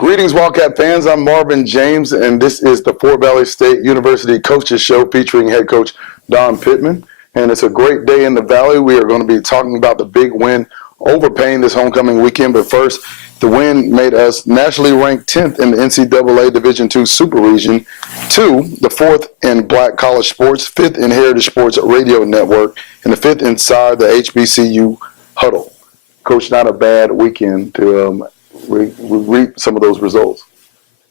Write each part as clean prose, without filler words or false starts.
Greetings, Wildcat fans. I'm Marvin James, and this is the Fort Valley State University Coaches Show featuring head coach Don Pittman. And it's a great day in the Valley. We are going to be talking about the big win over Paine this homecoming weekend. But first, the win made us nationally ranked 10th in the NCAA Division II Super Region, 2, the 4th in Black College Sports, 5th in Heritage Sports Radio Network, and the 5th inside the HBCU Huddle. Coach, not a bad weekend to we reap some of those results.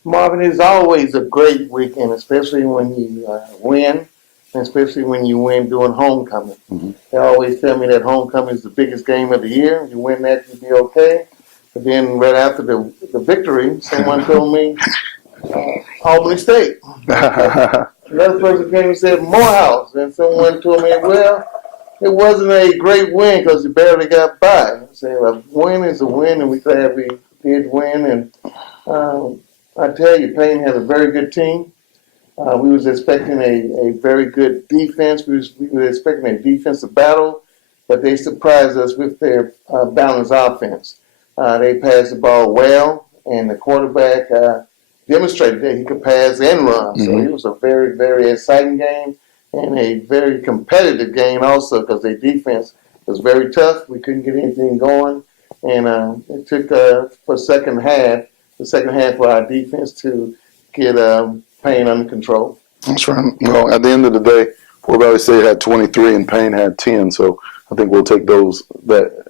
Marvin, it's always a great weekend, especially when you win, and especially when you win during homecoming. Mm-hmm. They always tell me that homecoming is the biggest game of the year. You win that, you'll be okay. But then right after the victory, someone told me Albany State. Another person came and said Morehouse, and someone told me, well, it wasn't a great win because you barely got by. I said, a win is a win, and we're glad we did win. And I tell you, Paine has a very good team. We was expecting a very good defense. We were expecting a defensive battle, but they surprised us with their balanced offense. They passed the ball well, and the quarterback demonstrated that he could pass and run. Mm-hmm. So it was a very, very exciting game and a very competitive game also because their defense was very tough. We couldn't get anything going. And it took for the second half for our defense to get Paine under control. That's right. Well, at the end of the day, Fort Valley State had 23 and Paine had 10. So I think we'll take that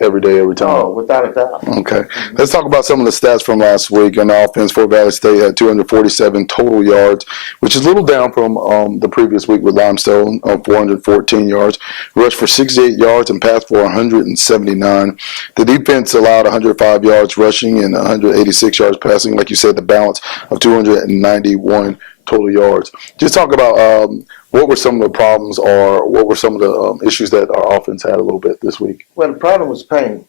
every day, every time. Oh, without a doubt. Okay. Let's talk about some of the stats from last week. On the offense, Fort Valley State had 247 total yards, which is a little down from the previous week with Limestone of 414 yards. Rushed for 68 yards and passed for 179. The defense allowed 105 yards rushing and 186 yards passing. Like you said, the balance of 291 total yards. Just talk about what were some of the problems or what were some of the issues that our offense had a little bit this week? Well, the problem was Paine.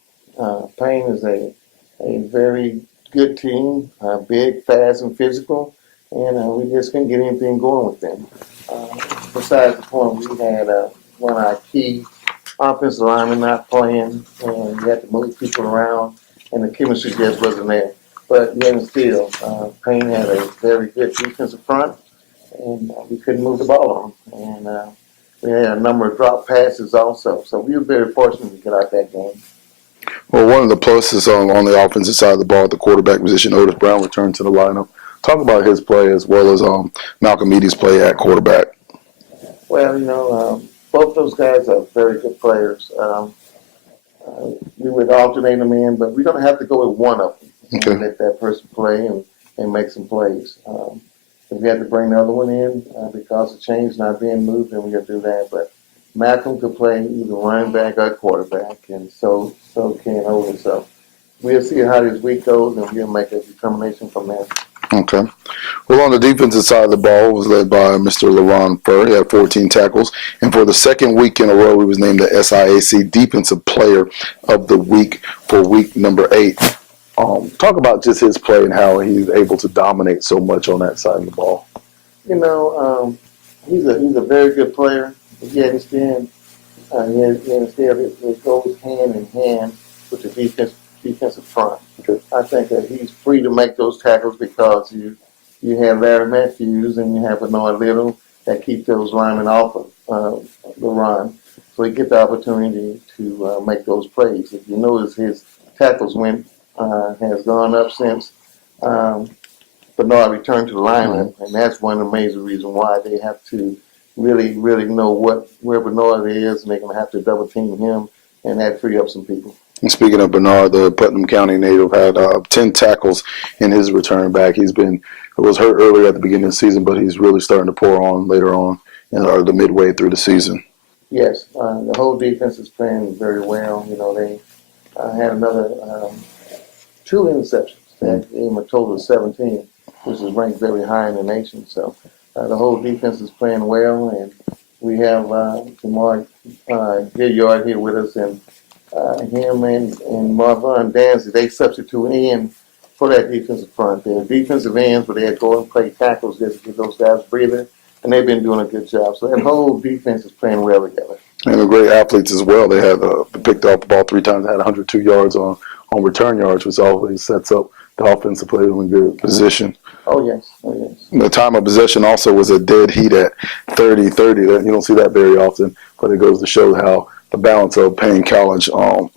Paine is a very good team, big, fast, and physical, and we just couldn't get anything going with them. Besides the point, we had one of our key offensive linemen not playing, and we had to move people around, and the chemistry just wasn't there. But yet still, Paine had a very good defensive front, and we couldn't move the ball on. And we had a number of drop passes also. So we were very fortunate to get out that game. Well, one of the pluses on the offensive side of the ball at the quarterback position, Otis Brown returned to the lineup. Talk about his play as well as Malcolm Eady's play at quarterback. Well, both those guys are very good players. We would alternate them in, but we don't have to go with one of them. Okay. And let that person play and make some plays. If we had to bring the other one in because the chain's not being moved, then we got to do that. But Malcolm could play either running back or quarterback, and so can Otis. So we'll see how this week goes, and we'll make a determination from there. Okay. Well, on the defensive side of the ball was led by Mr. LaRon Furr. He had 14 tackles. And for the second week in a row, he was named the SIAC Defensive Player of the Week for week number 8. Talk about just his play and how he's able to dominate so much on that side of the ball. He's a very good player. He understands it goes hand in hand with the defensive front. Okay. I think that he's free to make those tackles because you have Larry Matthews and you have Bernard Little that keep those linemen off of the run. So he gets the opportunity to make those plays. If you notice, his tackles has gone up since Bernard returned to the lineup, and that's one of the major reasons why they have to really, really know where Bernard is, and they're going to have to double team him, and that free up some people. And speaking of Bernard, the Putnam County native had 10 tackles in his return back. He was hurt earlier at the beginning of the season, but he's really starting to pour on later on, or the midway through the season. Yes, the whole defense is playing very well. They had another 2 interceptions. That gave him a total of 17, which is ranked very high in the nation. So the whole defense is playing well, and we have Jamar Gilliard here with us, and him and Marvin Dancy, they substitute in for that defensive front. They're defensive ends, but they go and play tackles just to give those guys breathing, and they've been doing a good job. So that whole defense is playing well together. And they're great athletes as well. They had picked off the ball 3 times, had 102 yards on return yards, which always sets up the offensive players in good position. Oh, yes. Oh, yes. The time of possession also was a dead heat at 30-30. You don't see that very often, but it goes to show how the balance of Paine College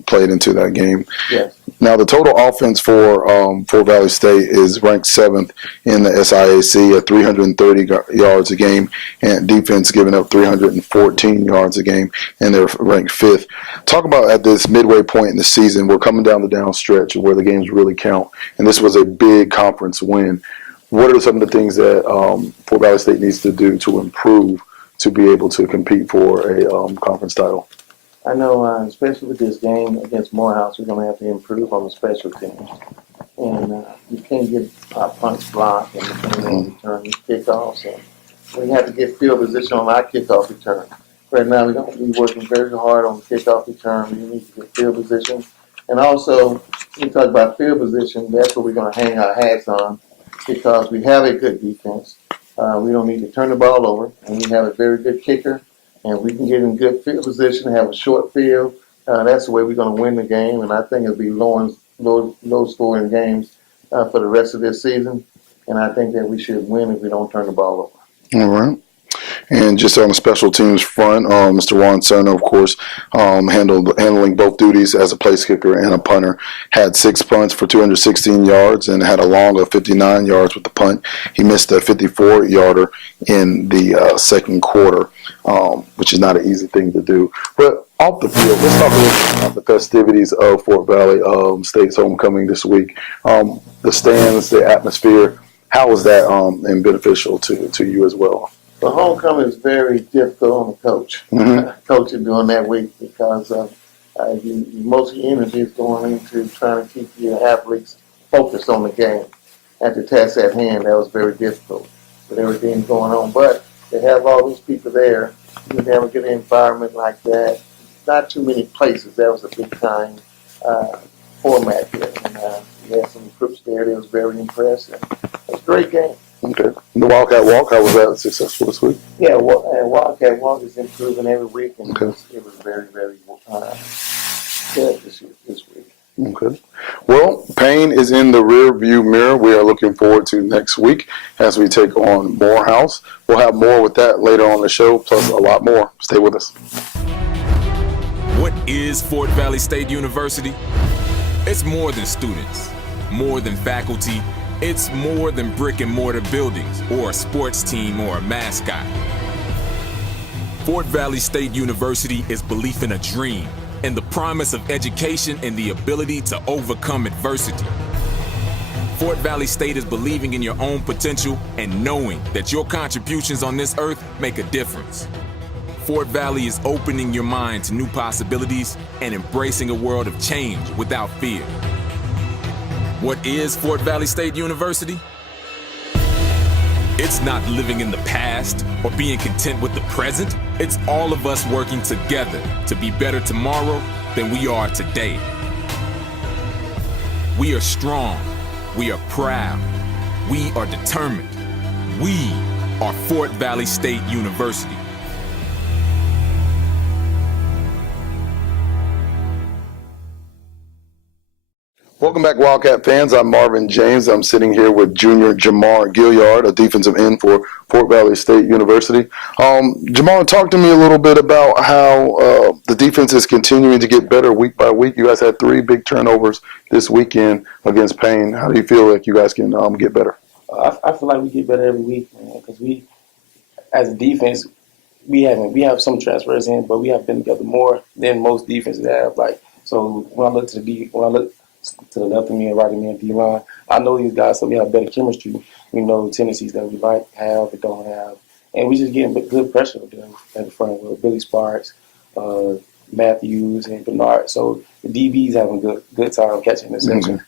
played into that game. Yes. Now, the total offense for Fort Valley State is ranked 7th in the SIAC at 330 yards a game, and defense giving up 314 yards a game, and they're ranked 5th. Talk about at this midway point in the season, we're coming down the down stretch where the games really count, and this was a big conference win. What are some of the things that Fort Valley State needs to do to improve to be able to compete for a conference title? I know, especially with this game against Morehouse, we're going to have to improve on the special teams. And you can't get our punts blocked and return kickoffs. And we have to get field position on our kickoff return. Right now, we're going to be working very hard on the kickoff return. We need to get field position. And also, when we talk about field position, that's what we're going to hang our hats on because we have a good defense. We don't need to turn the ball over, and we have a very good kicker. And we can get in good field position, have a short field. That's the way we're going to win the game. And I think it'll be low scoring games for the rest of this season. And I think that we should win if we don't turn the ball over. All right. And just on the special teams front, Mr. Juan Cerno, of course, handling both duties as a place kicker and a punter. Had 6 punts for 216 yards and had a long of 59 yards with the punt. He missed a 54-yarder in the second quarter, which is not an easy thing to do. But off the field, let's talk a little bit about the festivities of Fort Valley State's homecoming this week. The stands, the atmosphere, how was that and beneficial to you as well? The homecoming is very difficult on the coach. Coaching during that week because most of your energy is going into trying to keep your athletes focused on the game. At the task at hand, that was very difficult with everything going on. But to have all these people there, you never get an environment like that. Not too many places. That was a big time format here. And we had some groups there that was very impressed. And it was a great game. Okay. The Wildcat Walk, how was that successful this week? Yeah, Wildcat Walk is improving every week, and okay. it was very, very good this week. Okay. Well, Paine is in the rear view mirror. We are looking forward to next week as we take on Morehouse. We'll have more with that later on the show, plus a lot more. Stay with us. What is Fort Valley State University? It's more than students, more than faculty. It's more than brick and mortar buildings or a sports team or a mascot. Fort Valley State University is belief in a dream and the promise of education and the ability to overcome adversity. Fort Valley State is believing in your own potential and knowing that your contributions on this earth make a difference. Fort Valley is opening your mind to new possibilities and embracing a world of change without fear. What is Fort Valley State University? It's not living in the past or being content with the present. It's all of us working together to be better tomorrow than we are today. We are strong. We are proud. We are determined. We are Fort Valley State University. Welcome back, Wildcat fans. I'm Marvin James. I'm sitting here with junior Jamar Gilliard, a defensive end for Fort Valley State University. Jamar, talk to me a little bit about how the defense is continuing to get better week by week. You guys had 3 big turnovers this weekend against Paine. How do you feel like you guys can get better? I feel like we get better every week, man, because we, as a defense, we have some transfers in, but we have been together more than most defenses have. So when I look to the left of me and right of me and D-line, I know these guys, so we have better chemistry. We know tendencies that we have, but don't have. And we just getting good pressure with them at the front with Billy Sparks, Matthews, and Bernard. So the DB's having good time catching interception.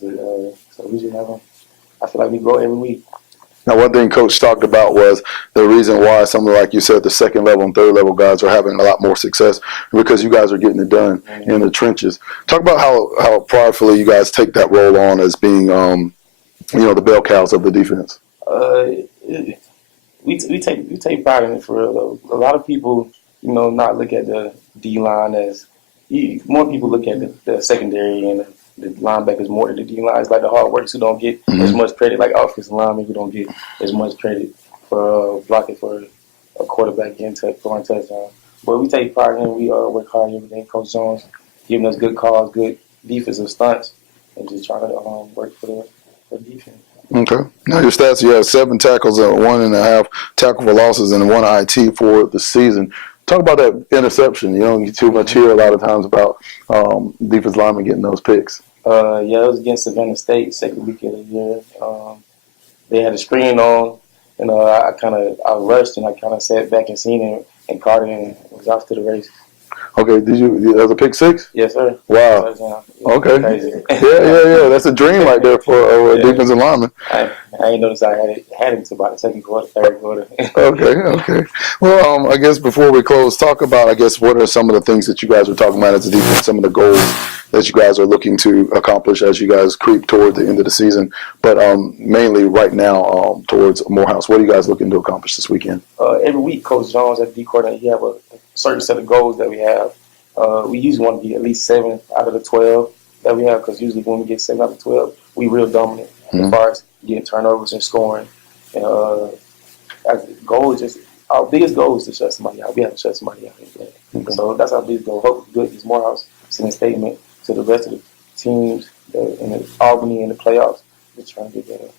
So we just I feel like we grow every week. Now, one thing Coach talked about was the reason why some of, like you said, the second level and third level guys are having a lot more success because you guys are getting it done in the trenches. Talk about how pridefully you guys take that role on as being, the bell cows of the defense. We take pride in it for real, though. A lot of people, not look at the D-line as more people look at the secondary and the linebackers more than the D line. It's like the hard workers who don't get as much credit, like offensive linemen who don't get as much credit for blocking for a quarterback getting throwing touchdown. But we take pride in it. We work hard every day. Coach Jones giving us good calls, good defensive stunts, and just trying to work for the defense. Okay. Now your stats, you have 7 tackles and 1.5 tackle for losses and 1 IT for the season. Talk about that interception. You don't get too much here a lot of times about defense linemen getting those picks. Yeah, it was against Savannah State, second week of the year. They had a screen on, and I rushed and I kind of sat back and seen it and caught it and was off to the races. Okay, that was a pick 6? Yes, sir. Wow. Okay. Crazy. Yeah. That's a dream right there for a defensive lineman. I didn't notice I had it until about the second quarter, third quarter. Okay. Well, I guess before we close, talk about, I guess, what are some of the things that you guys were talking about as a defense, some of the goals that you guys are looking to accomplish as you guys creep toward the end of the season, but mainly right now towards Morehouse. What are you guys looking to accomplish this weekend? Every week, Coach Jones at D coordinator, he have a certain set of goals that we have. We usually want to get at least 7 out of the 12 that we have, because usually when we get 7 out of 12, we real dominant as far as getting turnovers and scoring. And as a goal is just our biggest goal is to shut somebody out. We have to shut somebody out. Okay. So that's our biggest goal. Hope good is Morehouse sending a statement to the rest of the teams in the Albany in the playoffs. We're trying to get better.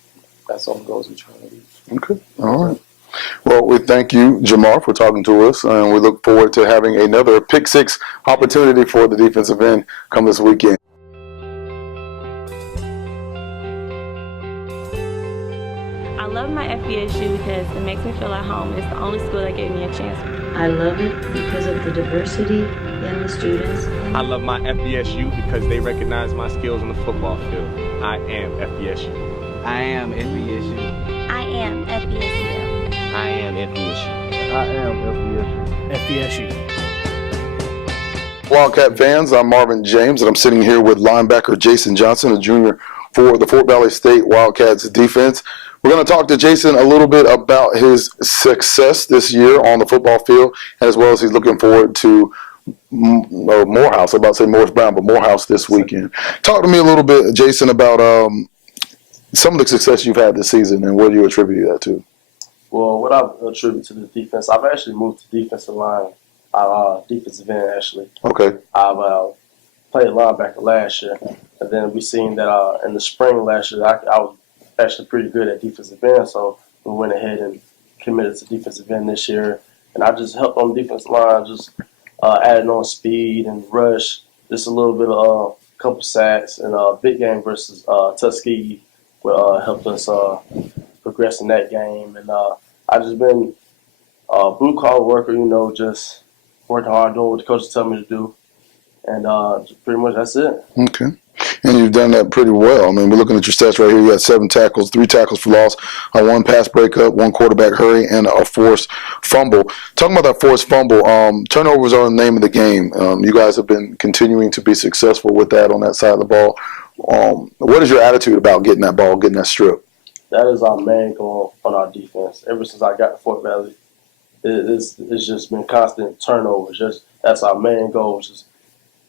That's all the goals we're trying to do. Okay. All right. Well, we thank you, Jamar, for talking to us, and we look forward to having another pick 6 opportunity for the defensive end come this weekend. I love my FVSU because it makes me feel at home. It's the only school that gave me a chance. I love it because of the diversity in the students. I love my FVSU because they recognize my skills on the football field. I am FVSU. I am FVSU. I am FVSU. I am FVSU. I am FVSU. Wildcat fans, I'm Marvin James, and I'm sitting here with linebacker Jason Johnson, a junior for the Fort Valley State Wildcats defense. We're going to talk to Jason a little bit about his success this year on the football field, as well as he's looking forward to Morehouse. I'm about to say Morris Brown, but Morehouse this weekend. Talk to me a little bit, Jason, about some of the success you've had this season, and what do you attribute that to? Well, what I attribute to the defense, I've actually moved to defensive line, defensive end, actually. Okay. I've played linebacker last year, and then we seen that in the spring last year, I was actually pretty good at defensive end, so we went ahead and committed to defensive end this year. And I just helped on the defensive line, just adding on speed and rush, just a little bit of couple sacks, and big game versus Tuskegee helped us progress in that game. And I just been a blue-collar worker, just working hard, doing what the coaches tell me to do. And pretty much that's it. Okay. And you've done that pretty well. I mean, we're looking at your stats right here. You had 7 tackles, 3 tackles for loss, 1 pass breakup, 1 quarterback hurry, and a forced fumble. Talking about that forced fumble, turnovers are the name of the game. You guys have been continuing to be successful with that on that side of the ball. What is your attitude about getting that ball, getting that strip? That is our main goal on our defense. Ever since I got to Fort Valley, it's just been constant turnovers. That's our main goal, just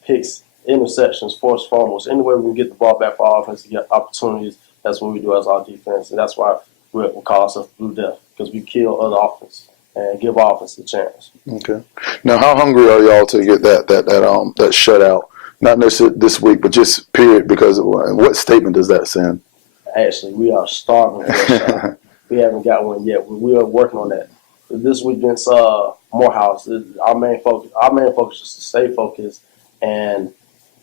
picks, interceptions, forced fumbles. Anywhere we can get the ball back for offense to get opportunities, that's what we do as our defense. And that's why we call ourselves Blue Death, because we kill other offense and give offense a chance. Okay. Now, how hungry are y'all to get that shutout? Not necessarily this week, but just period, because what statement does that send? Actually, we are starving for a shot. We haven't got one yet. We are working on that. This week against Morehouse, our main focus is to stay focused and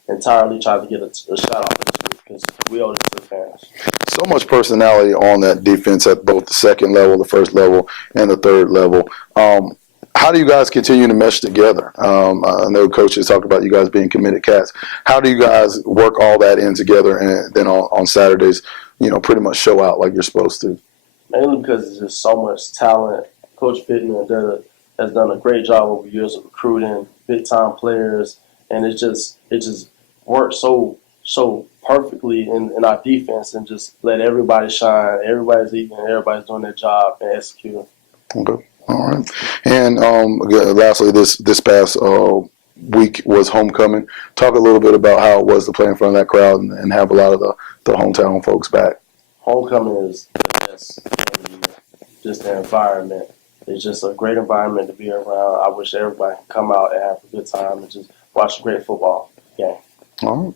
entirely try to get a shot off this week, because we owe it to the fans. So much personality on that defense at both the second level, the first level, and the third level. How do you guys continue to mesh together? I know coaches talk about you guys being committed cats. How do you guys work all that in together, and then on Saturdays, pretty much show out like you're supposed to? Mainly because there's just so much talent. Coach Pittman has done a great job over years of recruiting big-time players, and it just works so perfectly in our defense, and just let everybody shine. Everybody's eating, everybody's doing their job and executing. Okay. All right. And lastly, this past week was homecoming. Talk a little bit about how it was to play in front of that crowd and have a lot of the hometown folks back. Homecoming is the best of the year. Just the environment. It's just a great environment to be around. I wish everybody could come out and have a good time and just watch a great football game. All right.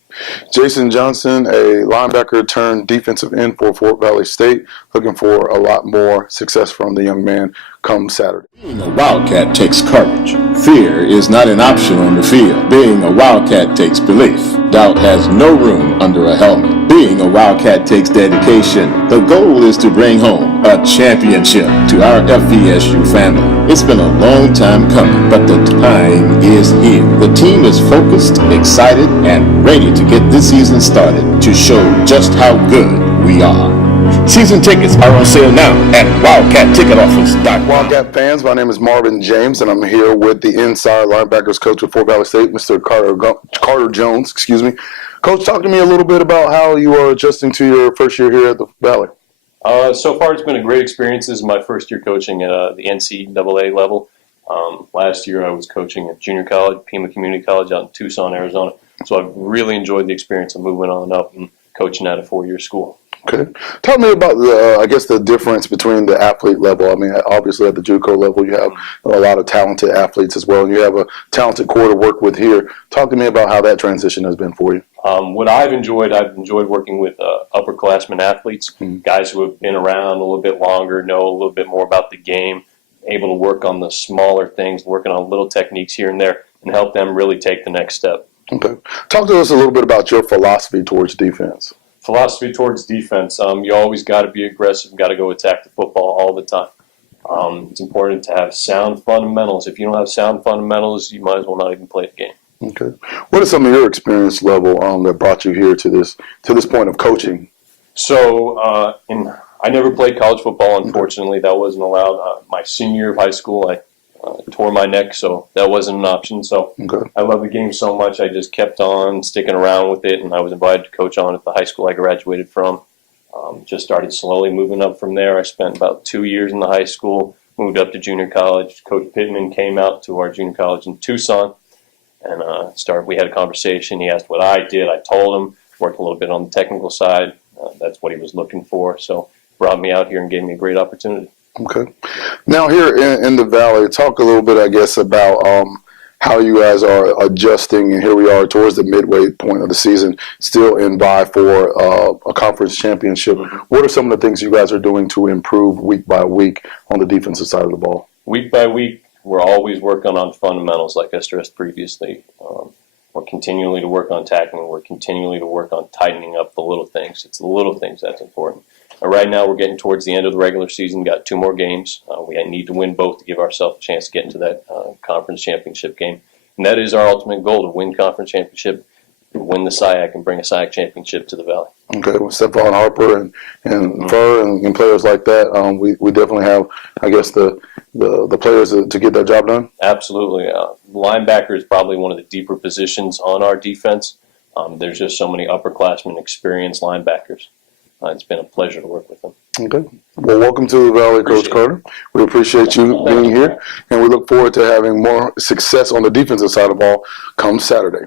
Jason Johnson, a linebacker turned defensive end for Fort Valley State, looking for a lot more success from the young man come Saturday. Being a Wildcat takes courage. Fear is not an option on the field. Being a Wildcat takes belief. Doubt has no room under a helmet. Being a Wildcat takes dedication. The goal is to bring home a championship to our FVSU family. It's been a long time coming, but the time is here. The team is focused, excited, and ready to get this season started to show just how good we are. Season tickets are on sale now at WildcatTicketOffice.com. Wildcat fans, my name is Marvin James, and I'm here with the inside linebackers coach of Fort Valley State, Mr. Carter Jones. Coach, talk to me a little bit about how you are adjusting to your first year here at the Valley. So far, it's been a great experience. This is my first year coaching at the NCAA level. Last year, I was coaching at junior college, Pittman Community College out in Tucson, Arizona. So I've really enjoyed the experience of moving on up and coaching at a four-year school. Okay. Talk to me about the difference between the athlete level. I mean, obviously at the JUCO level, you have a lot of talented athletes as well, and you have a talented core to work with here. Talk to me about how that transition has been for you. What I've enjoyed working with upperclassmen athletes, guys who have been around a little bit longer, know a little bit more about the game, able to work on the smaller things, working on little techniques here and there, and help them really take the next step. Okay. Talk to us a little bit about your philosophy towards defense. Philosophy towards defense, you always got to be aggressive, got to go attack the football all the time. It's important to have sound fundamentals. If you don't have sound fundamentals, you might as well not even play the game. Okay. What is some of your experience level that brought you here to this point of coaching? So, I never played college football, unfortunately. That wasn't allowed. My senior year of high school, I tore my neck, so that wasn't an option. So I love the game so much, I just kept on sticking around with it, and I was invited to coach on at the high school I graduated from. Just started slowly moving up from there. I spent about 2 years in the high school, moved up to junior college. Coach Pittman came out to our junior college in Tucson, and we had a conversation. He asked what I did. I told him, worked a little bit on the technical side. That's what he was looking for, so brought me out here and gave me a great opportunity. Okay. Now here in the Valley, talk a little bit, I guess, about how you guys are adjusting, and here we are towards the midway point of the season, still in vie for a conference championship. What are some of the things you guys are doing to improve week by week on the defensive side of the ball? Week by week, we're always working on fundamentals, like I stressed previously. We're continually to work on tackling. We're continually to work on tightening up the little things. It's the little things that's important. Right now, we're getting towards the end of the regular season. Got 2 more games. We need to win both to give ourselves a chance to get into that conference championship game. And that is our ultimate goal, to win conference championship, win the SIAC, and bring a SIAC championship to the Valley. Okay, well, Stephon Harper and Fur and players like that, we definitely have, I guess, the players to get that job done? Absolutely. Linebacker is probably one of the deeper positions on our defense. There's just so many upperclassmen, experienced linebackers. It's been a pleasure to work with them. Okay. Well, welcome to the Valley, Coach Carter. We appreciate you being here, and we look forward to having more success on the defensive side of the ball come Saturday.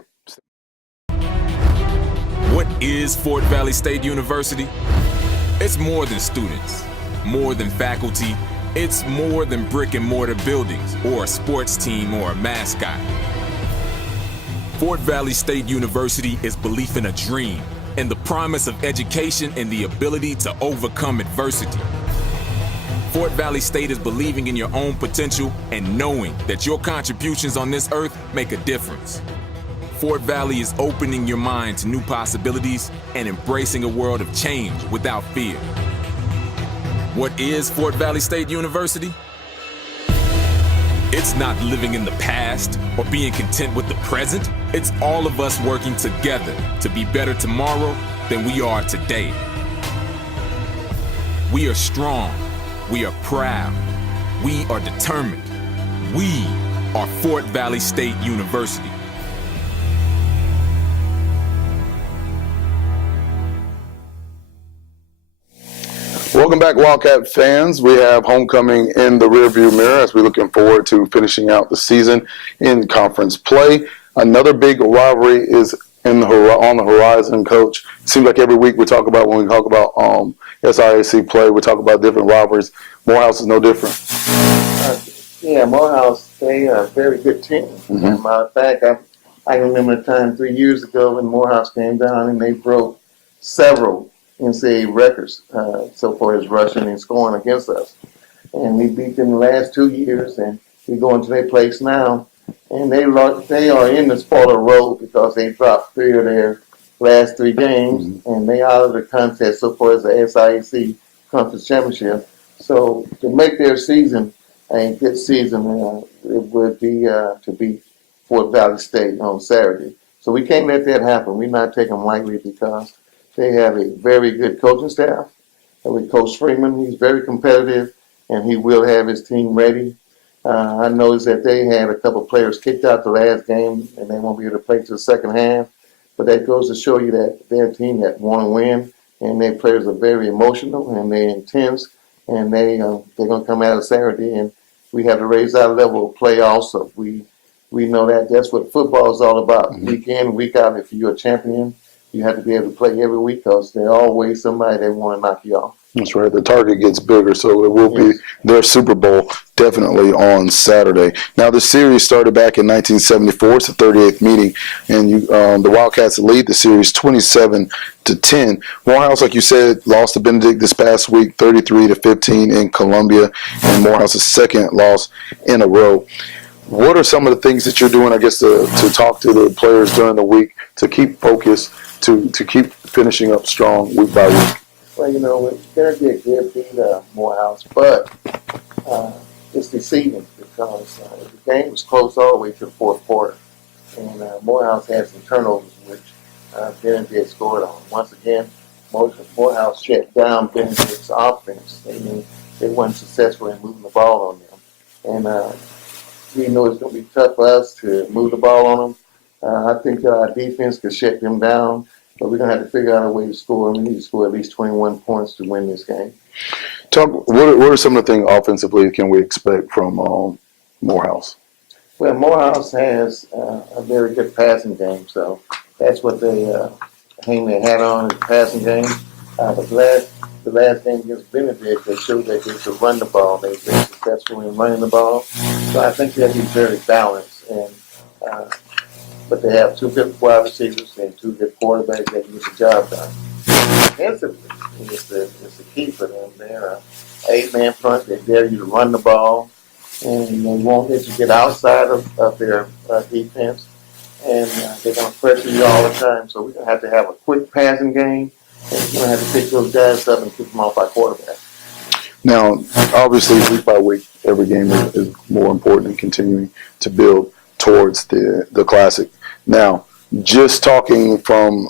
What is Fort Valley State University? It's more than students, more than faculty. It's more than brick and mortar buildings or a sports team or a mascot. Fort Valley State University is belief in a dream, and the promise of education and the ability to overcome adversity. Fort Valley State is believing in your own potential and knowing that your contributions on this earth make a difference. Fort Valley is opening your mind to new possibilities and embracing a world of change without fear. What is Fort Valley State University? It's not living in the past or being content with the present. It's all of us working together to be better tomorrow than we are today. We are strong. We are proud. We are determined. We are Fort Valley State University. Welcome back, Wildcat fans. We have homecoming in the rearview mirror as we're looking forward to finishing out the season in conference play. Another big rivalry is on the horizon, Coach. It seems like every week we talk about, when we talk about SIAC play, we talk about different rivalries. Morehouse is no different. Yeah, Morehouse, they are a very good team. Mm-hmm. As a matter of fact, I remember a time 3 years ago when Morehouse came down and they broke several NCAA records so far as rushing and scoring against us. And we beat them the last 2 years, and we go into their place now. And they are in the spoiler road because they dropped 3 of their last 3 games, mm-hmm. and they out of the contest so far as the SIAC Conference Championship. So to make their season a good season, it would be to beat Fort Valley State on Saturday. So we can't let that happen. We're not taking them lightly because they have a very good coaching staff. And with Coach Freeman, he's very competitive, and he will have his team ready. I noticed that they had a couple players kicked out the last game, and they won't be able to play to the second half. But that goes to show you that they're a team that want to win, and their players are very emotional and they're intense, and they're going to come out of Saturday, and we have to raise our level of play also. We know that that's what football is all about. Mm-hmm. Week in, week out, if you're a champion, you have to be able to play every week because there's always somebody that want to knock you off. That's right. The target gets bigger, so it will be their Super Bowl definitely on Saturday. Now, the series started back in 1974. It's the 38th meeting, and the Wildcats lead the series 27-10. Morehouse, like you said, lost to Benedict this past week, 33-15 in Columbia, and Morehouse's second loss in a row. What are some of the things that you're doing, I guess, to talk to the players during the week to keep focused, to keep finishing up strong week by week? Well, it's going to be a good beat Morehouse, but it's deceiving because the game was close all the way to the fourth quarter. And Morehouse had some turnovers, which Benedict scored on. Once again, Morehouse shut down Benedict's offense. They weren't successful in moving the ball on them. And we know it's going to be tough for us to move the ball on them. I think our defense could shut them down. But we're going to have to figure out a way to score. We need to score at least 21 points to win this game. What are some of the things offensively can we expect from Morehouse? Well, Morehouse has a very good passing game, so that's what they hang their hat on, is the passing game. But the last game against Benedict, they showed that they could run the ball. They've been successful in running the ball. So I think they'll be very balanced. But they have 2 good wide receivers and 2 good quarterbacks that get the job done. Defensively, it's the key for them. They're an 8-man front. They dare you to run the ball, and they won't let you get outside of their defense. And they're going to pressure you all the time. So we're going to have a quick passing game, and we're going to have to pick those guys up and keep them off our quarterback. Now, obviously, week by week, every game is more important in continuing to build towards the Classic. Now, just talking from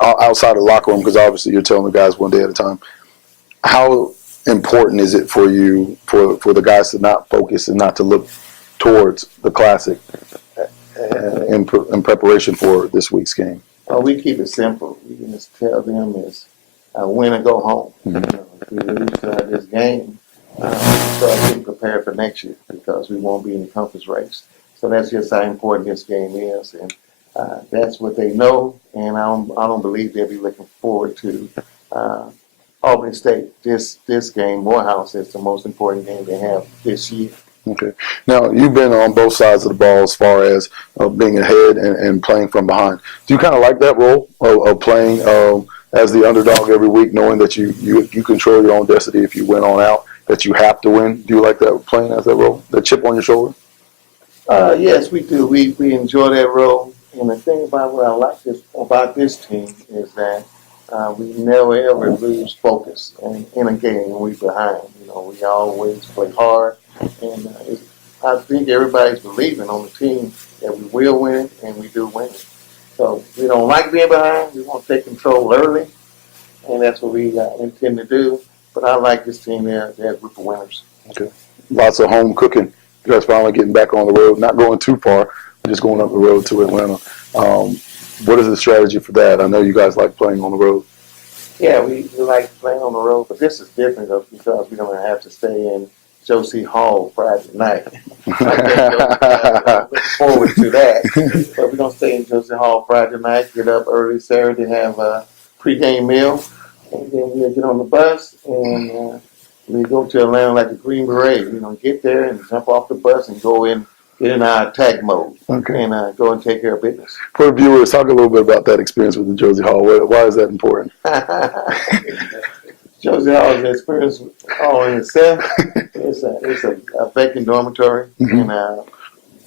outside the locker room, because obviously you're telling the guys one day at a time, how important is it for you, for the guys to not focus and not to look towards the Classic in preparation for this week's game? Well, we keep it simple. We can just tell them it's win and go home. Mm-hmm. If we lose this game, start getting prepared for next year because we won't be in the conference race. So that's just how important this game is, and that's what they know. And I don't believe they'll be looking forward to Albany State. This game, Morehouse, is the most important game they have this year. Okay. Now, you've been on both sides of the ball as far as being ahead and playing from behind. Do you kind of like that role of playing as the underdog every week, knowing that you control your own destiny if you win on out, that you have to win? Do you like that, playing as that role, that chip on your shoulder? Yes, we do. We enjoy that role. And the thing about what I like about this team is that we never ever lose focus in a game when we're behind. We always play hard. And I think everybody's believing on the team that we will win, and we do win. So we don't like being behind. We want to take control early, and that's what we intend to do. But I like this team. They're a group of winners. Okay. Lots of home cooking. You guys finally getting back on the road, not going too far, just going up the road to Atlanta. What is the strategy for that? I know you guys like playing on the road. Yeah, we like playing on the road, but this is different because we're going to have to stay in Josie Hall Friday night. Look forward to that. But we're going to stay in Josie Hall Friday night, get up early Saturday, have a pregame meal, and then we'll get on the bus and we go to Atlanta like a Green Beret. Get there and jump off the bus and go in, get in our attack mode, and go and take care of business. For the viewers, talk a little bit about that experience with the Josie Hall. Why is that important? Josie Hall is an experience all in itself. It's a vacant dormitory, and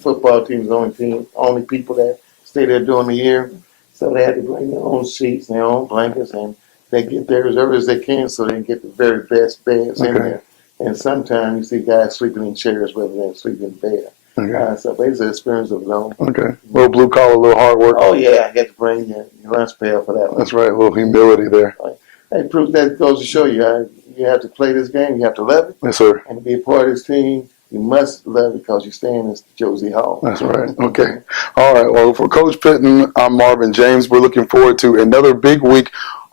football team's only people that stay there during the year. So they had to bring their own sheets, their own blankets, and they get there as early as they can so they can get the very best beds in there. And sometimes you see guys sleeping in chairs rather than sleeping in bed. So it's an experience of its own. A little blue collar, a little hard work. Oh, yeah, I get to bring your lunch pail for that one. That's right, a little humility there. Hey, proof that goes to show you, you have to play this game, you have to love it. Yes, sir. And to be a part of this team, you must love it because you stand in Josie Hall. That's right. Okay. All right. Well, for Coach Pittman, I'm Marvin James. We're looking forward to another big week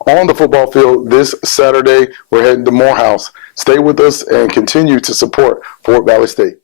on the football field this Saturday. We're heading to Morehouse. Stay with us and continue to support Fort Valley State.